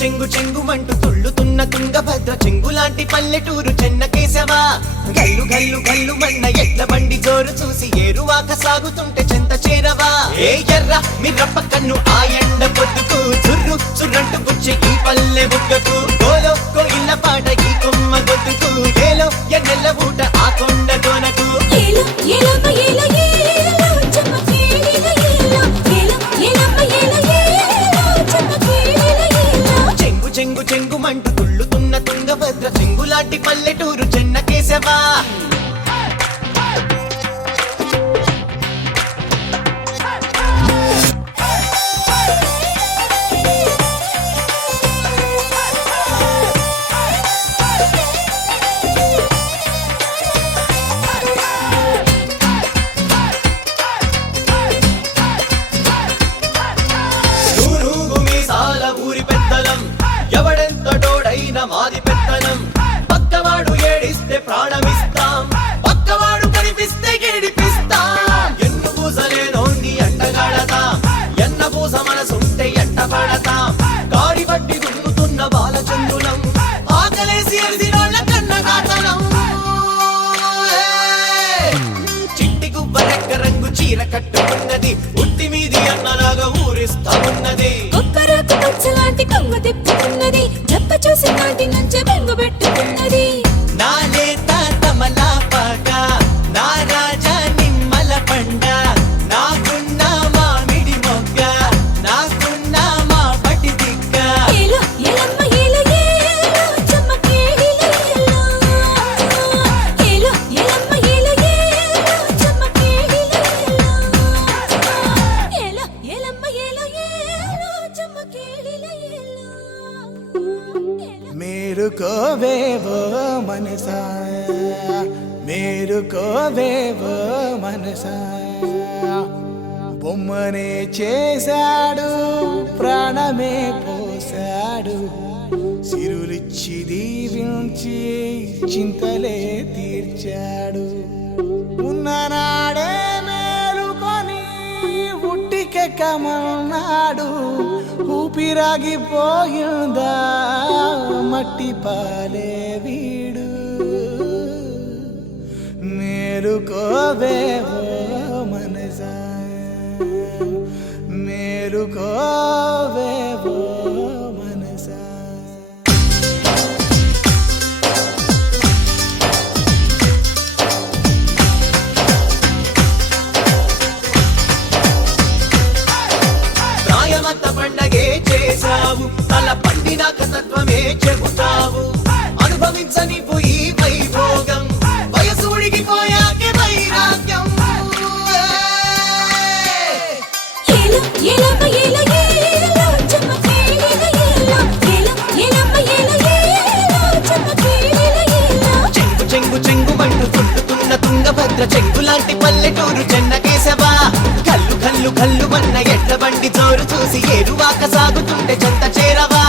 చెంగు చెంగుమంటూ తుళ్ళుతున్న తుంగభద్ర చెంగులాంటి పల్లెటూరు చెన్నకేశవా. గల్లు గల్లు గల్లు మన్న ఎడ్ల బండి జోరు చూసి ఏరువాక సాగుతుంటే చెంత చేరవా. ఏ ఎర్ర మిర్రప్ప కన్ను ఆ ఎండ పొద్దుకు చుర్రు చుర్రంటు గుచ్చే ఈ పల్లె బుగ్గకు గోలో కోయిల్ల పాట ఈ కొమ్మ గొద్దుకు ఏలో ఎన్నెల్ల ఊట ఆ కొండ కోనకు. చెంగు చెంగుమంటూ తుళ్ళుతున్న తుంగభద్ర చెంగులాంటి పల్లెటూరు చెన్నకేశవా. ఊరి పెద్దలం ఎవడెంతటోడైన మాది పెత్తనం. పక్కవాడు ఏడిస్తే ప్రాణమిస్తాం, పక్కవాడు కనిపిస్తే ఏడిపిస్తాం. ఎన్ను పూసలేనోన్ని ఎండగడతాం, ఎన్న పూస మనసుంటే ఎంట పడతాం. గాడి బట్టి దున్నుతున్న బాలచంద్రులం, ఆకలేసి అరిసినోళ్ళ కన్నగాతలం. చిట్టి గువ్వ రెక్క రంగు చీర కట్టుకున్నది, ఉట్టి మీది అన్నలాగా ఊరిస్తా ఉన్నది. తిప్పుతున్నది చెప్ప చూసి నాటి నుంచి బెంగు పెట్టుకున్నది. నా లేత తమలాపాక నా రాజా నిమ్మల పండ, నాకున్న మామిడి మొగ్గ నాకున్న మా పటి దిక్క. ఏలో ఏలమ్మ ఏలో ఏలో చెమ్మకేడిలో ఏలో, ఏలో ఏలమ్మ ఏలో ఏలో చెమ్మకేడిలో ఏలో, ఏలో ఏలమ్మ ఏలో ఏలో చెమ్మకేడిలో ఏలో. మేరుకోవేవో మనసా మేరుకోవేవో మనసా, బొమ్మనే చేశాడు ప్రాణమే పోశాడు. సిరులిచ్చి దీవించి చింతలే తీర్చాడు. ఉన్ననాడే మేలుకొని ఉట్టికెక్కమన్నాడు. ఊపిరాగిపోయిందా మట్టి పాలే వీడు. మేలుకోవేవో మనసా మేలుకోవేవో మనసా. ప్రాయమంత పండగే చేశావు, తల పండినాక తత్వమే చెబుతావు. అనుభవించని ఈ వైభోగం, వయసు ఉడిగిపోయాకే వైరాగ్యం. ఏలో ఏలమ్మ ఏలో ఏలో చెమ్మకేడిలో ఏలో, ఏలో ఏలమ్మ ఏలో ఏలో చెమ్మకేడిలో ఏలో. చెంగు చెంగు చెంగుమంటూ తుళ్ళుతున్న తుంగభద్ర చెంగులాంటి పల్లెటూరు చెన్నకేశవా. కల్లు కల్లు కల్లు మన్న ఎడ్ల బండి జోరు చూసి ఏరువాక సాగుతుంటే చెంత చేరవా.